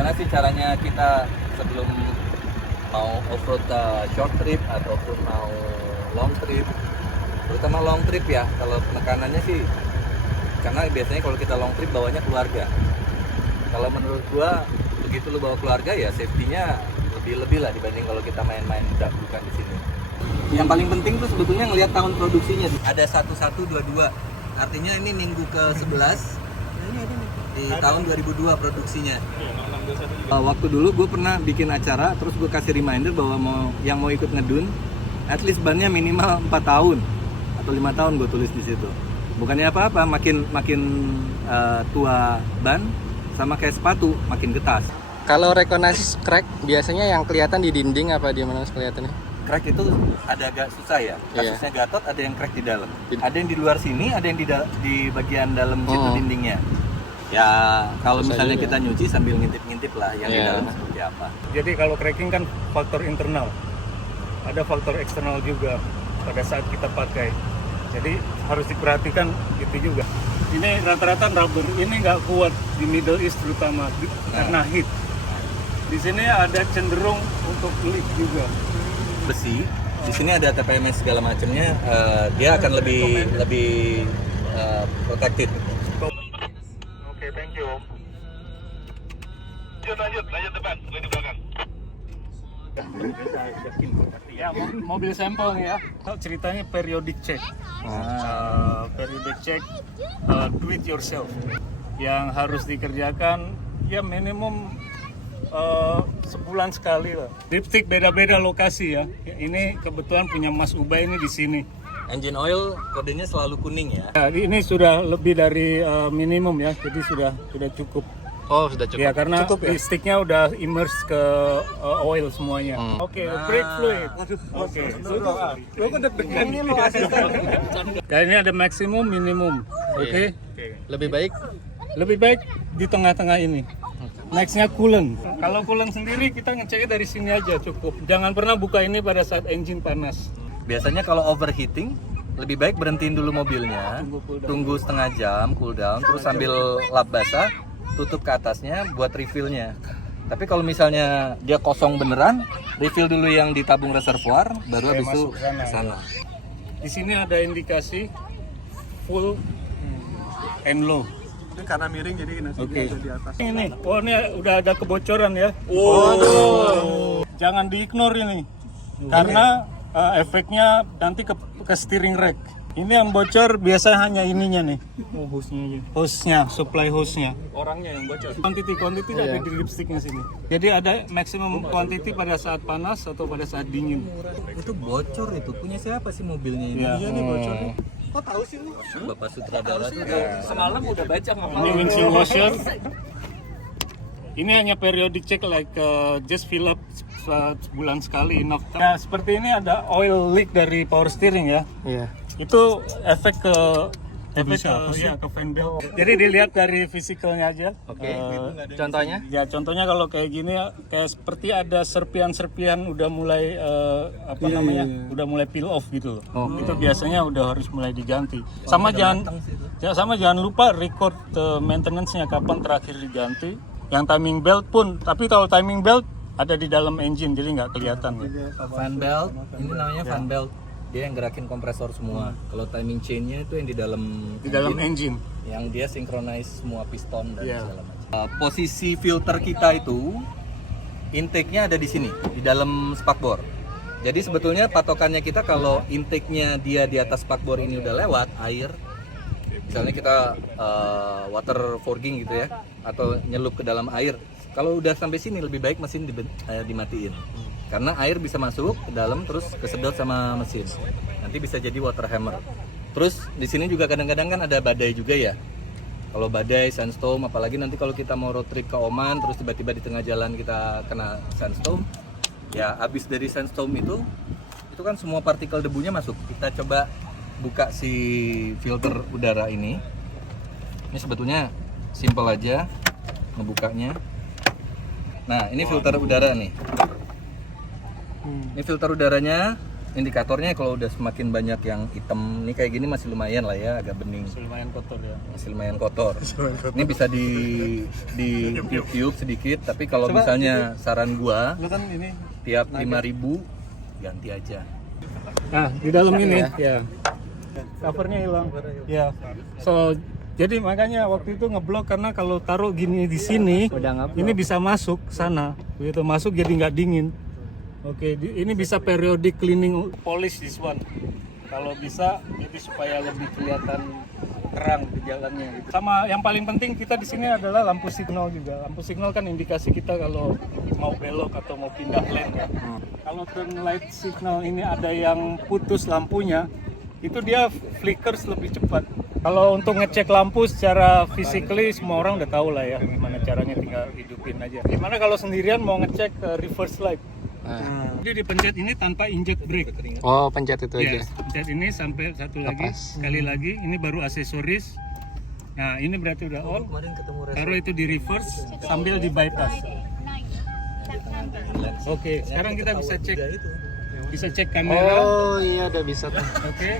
gimana sih caranya kita sebelum mau off-road short trip ataupun mau long trip, terutama long trip ya. Kalau penekanannya sih, karena biasanya kalau kita long trip bawanya keluarga. Kalau menurut gua begitu lu bawa keluarga ya safety-nya lebih lah dibanding kalau kita main-main bukan di sini. Yang paling penting tuh sebetulnya ngelihat tahun produksinya. Ada 1122, artinya ini minggu ke-11 di tahun 2002 produksinya. Waktu dulu gue pernah bikin acara, terus gue kasih reminder bahwa yang mau ikut ngedun, at least bannya minimal 4 tahun atau 5 tahun gue tulis di situ. Bukannya apa-apa, makin tua ban sama kayak sepatu makin getas. Kalau recognize crack biasanya yang kelihatan di dinding apa di mana kelihatannya? Crack itu ada agak susah ya. Kasusnya Gatot ada yang crack di dalam. Ada yang di luar sini, ada yang di bagian dalam situ dindingnya. Ya kalau misalnya kita nyuci sambil ngintip-ngintip lah yang di dalam seperti apa. Jadi kalau cracking kan faktor internal, ada faktor eksternal juga pada saat kita pakai. Jadi harus diperhatikan gitu juga. Ini rata-rata rubber ini nggak kuat di Middle East terutama karena heat. Di sini ada cenderung untuk leak juga. Besi, di sini ada TPMS segala macamnya, dia akan lebih protected. Oke, thank you. Lanjut depan, lanjut belakang. Ya, mobil sampel ya. Ceritanya periodic check. Periodic check do it yourself. Yang harus dikerjakan ya minimum sebulan sekali lah. Dipstick beda-beda lokasi ya. Ini kebetulan punya Mas Ubay ini di sini. Engine oil kodenya selalu kuning ya. Ya, ini sudah lebih dari minimum ya. Jadi sudah cukup. Oh, sudah cukup. Ya, karena cukup ya? sticknya udah immerse ke oil semuanya. Oke, brake fluid. Oke. Lo kan deg-degan ini lo asisten. Dan ini ada maksimum, minimum. Oke. Lebih baik di tengah-tengah ini. Nextnya coolant. Kalau coolant sendiri kita ngeceknya dari sini aja cukup. Jangan pernah buka ini pada saat engine panas. Biasanya kalau overheating lebih baik berhentiin dulu mobilnya, tunggu setengah jam cool down, terus sambil lap basah tutup ke atasnya buat refillnya. Tapi kalau misalnya dia kosong beneran, refill dulu yang di tabung reservoir, baru habis itu ke sana. Di sini ada indikasi full and low. Ini karena miring jadi nasinya ada di atas. Ini, ini udah ada kebocoran ya. Jangan di-ignore ini, karena efeknya nanti ke steering rack. Ini yang bocor biasa hanya ininya nih. Hose-nya, supply hose-nya. Orangnya yang bocor. Quantity ada di lipsticknya sini. Jadi ada maximum quantity pada saat panas atau pada saat dingin. Itu bocor itu, punya siapa sih mobilnya ini? Ya. Iya nih bocor nih. Kok tahu sih lu? Bapak sutradara tuh. Semalam udah baca Ini windshield washer. Ini hanya periodic check like just fill up sebulan sekali enough. Ya seperti ini ada oil leak dari power steering ya. Iya. Itu efek ke fan belt. Jadi dilihat dari fisikalnya aja. Oke. Contohnya? Ya contohnya kalau kayak gini kayak seperti ada serpian-serpian udah mulai udah mulai peel off gitu loh. Itu biasanya udah harus mulai diganti. Sama jangan lupa record maintenance-nya kapan terakhir diganti. Yang timing belt pun, tapi kalau timing belt ada di dalam engine jadi nggak kelihatan. Fan belt, ini namanya fan belt. Dia yang gerakin kompresor semua. Kalau timing chain-nya itu yang di dalam engine. Yang dia synchronize semua piston dan segala macam. Posisi filter kita itu intake-nya ada di sini, di dalam spakbor. Jadi sebetulnya patokannya kita kalau intake-nya dia di atas spakbor ini udah lewat air, misalnya kita water fogging gitu ya, atau nyelup ke dalam air. Kalau udah sampai sini lebih baik mesin dimatiin. Karena air bisa masuk ke dalam terus kesedot sama mesin. Nanti bisa jadi water hammer. Terus di sini juga kadang-kadang kan ada badai juga ya. Kalau badai, sandstorm, apalagi nanti kalau kita mau road trip ke Oman terus tiba-tiba di tengah jalan kita kena sandstorm, ya habis dari sandstorm itu kan semua partikel debunya masuk. Kita coba buka si filter udara ini. Ini sebetulnya simple aja ngebukanya. Nah, ini filter udara nih. Ini filter udaranya indikatornya kalau udah semakin banyak yang hitam nih kayak gini masih lumayan lah ya, agak bening. Lumayan kotor ya. Masih lumayan kotor. Ini bisa di tiup sedikit, tapi kalau misalnya saran gua Lu kan ini tiap 5.000 ganti aja. Nah, di dalam ini ya. Covernya hilang. Ya. So, jadi makanya waktu itu ngeblok karena kalau taruh gini di sini, ini bisa masuk sana. Begitu masuk jadi nggak dingin. Oke, ini bisa periodic cleaning, polish this one. Kalau bisa, jadi supaya lebih kelihatan terang di jalannya. Gitu. Sama yang paling penting kita di sini adalah lampu signal juga. Lampu signal kan indikasi kita kalau mau belok atau mau pindah lane ya. Kalau turn light signal ini ada yang putus lampunya, itu dia flickers lebih cepat. Kalau untuk ngecek lampu secara physically semua orang udah tahu lah ya gimana caranya, tinggal hidupin aja. Gimana kalau sendirian mau ngecek reverse light? Jadi dipencet ini tanpa inject brake. Oh, pencet itu aja. Yes, pencet ini sampai satu lagi, sekali lagi. Ini baru aksesoris. Nah, ini berarti udah on. Taruh itu di reverse sambil di bypass. Oke, sekarang kita bisa cek. Bisa cek kamera. Oh iya, udah bisa tuh. Oke.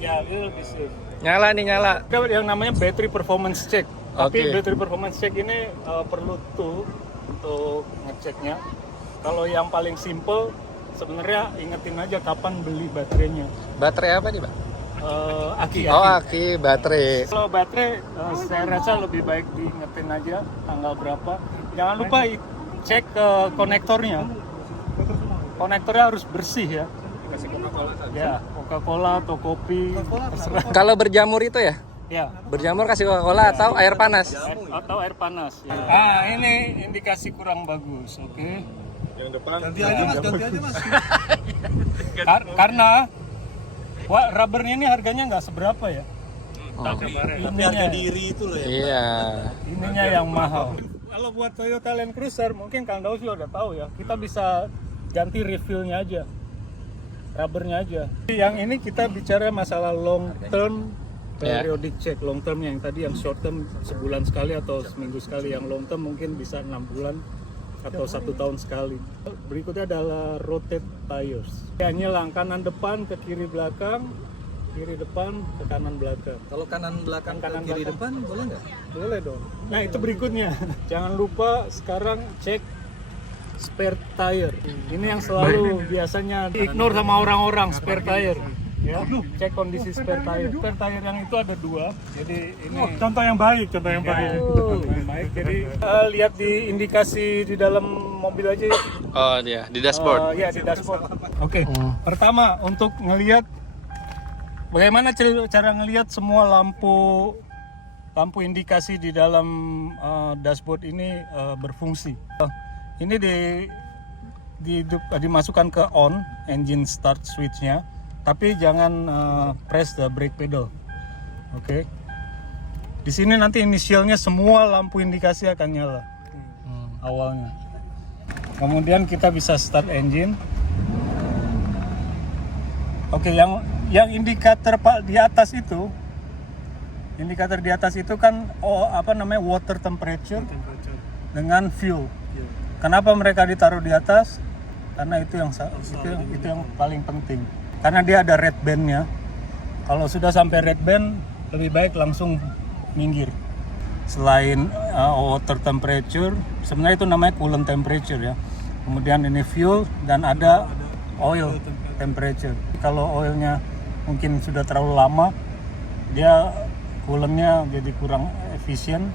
Ya, itu lebih safe. Nyala nih, nyala. Ada yang namanya battery performance check. Tapi Oke. battery performance check ini perlu tool untuk ngeceknya. Kalau yang paling simple sebenarnya ingetin aja kapan beli baterainya. Baterai apa nih, Pak? Aki. Oh, aki baterai. Kalau baterai saya rasa lebih baik diingetin aja tanggal berapa. Jangan lupa cek konektornya. Konektornya harus bersih ya. Kasih Coca-Cola saja. Ya, Coca-Cola atau kopi terserah. Kalau berjamur itu ya? Ya. Berjamur kasih Coca-Cola atau air panas? Atau air panas. Ya. Ah, ini indikasi kurang bagus, oke. yang depan ganti aja mas. Karena rubbernya ini harganya nggak seberapa ya. Tapi harga diri itu loh ya. Iya. Ininya yang mahal. Kalau buat Toyota Land Cruiser mungkin Kang Daus juga udah tahu ya. Kita bisa ganti refillnya aja, rubbernya aja. Yang ini kita bicara masalah long term periodic check. Long term yang tadi yang short term sebulan sekali atau seminggu sekali. Yang long term mungkin bisa 6 bulan atau 1 tahun sekali. Berikutnya adalah rotate tires. Ya, nyelang kanan depan ke kiri belakang, kiri depan ke kanan belakang. Kalau kanan belakang Kanan ke kiri belakang. depan boleh nggak? Boleh dong. Nah, itu berikutnya. Jangan lupa sekarang cek spare tire. Ini yang selalu biasanya ignore sama orang-orang, spare tire. Ya, cek kondisi spare tire. Spare tire yang itu ada 2. Jadi ini contoh yang baik, contoh yang baik. Jadi lihat di indikasi di dalam mobil aja. Oh, dia di dashboard. Ya, di dashboard. Oke. Pertama untuk ngelihat bagaimana cara ngelihat semua lampu indikasi di dalam dashboard ini berfungsi. Ini dimasukkan ke on, engine start switch-nya, tapi jangan press the brake pedal. Oke. Di sini nanti inisialnya semua lampu indikasi akan nyala awalnya. Kemudian kita bisa start engine. Oke, yang indikator di atas itu, kan water temperature dengan fuel. Kenapa mereka ditaruh di atas? Karena itu yang paling penting. Karena dia ada red band-nya. Kalau sudah sampai red band, lebih baik langsung minggir. Selain water temperature, sebenarnya itu namanya coolant temperature ya. Kemudian ini fuel dan ada oil temperature. Kalau oilnya mungkin sudah terlalu lama, dia coolantnya jadi kurang efisien,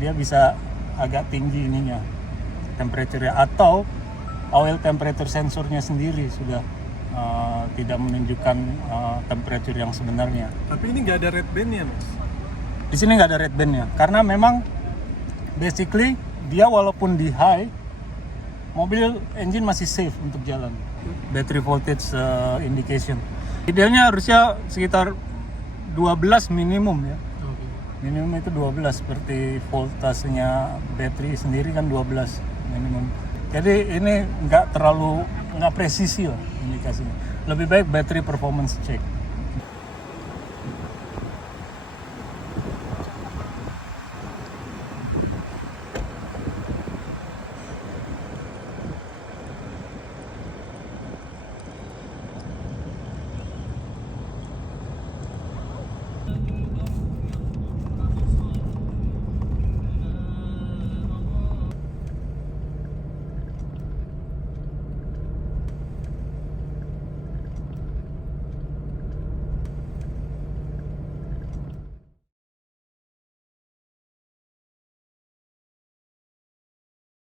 dia bisa agak tinggi ininya temperature-nya, atau oil temperature sensornya sendiri sudah tidak menunjukkan temperature yang sebenarnya. Tapi ini nggak ada red band-nya mas. Di sini nggak ada red band-nya karena memang basically dia walaupun di high, mobil engine masih safe untuk jalan. Battery voltage indication. Idealnya harusnya sekitar 12 minimum ya. Minimum itu 12, seperti voltasenya baterai sendiri kan 12 minimum. Jadi ini nggak presisi lah indikasinya. Lebih baik battery performance check.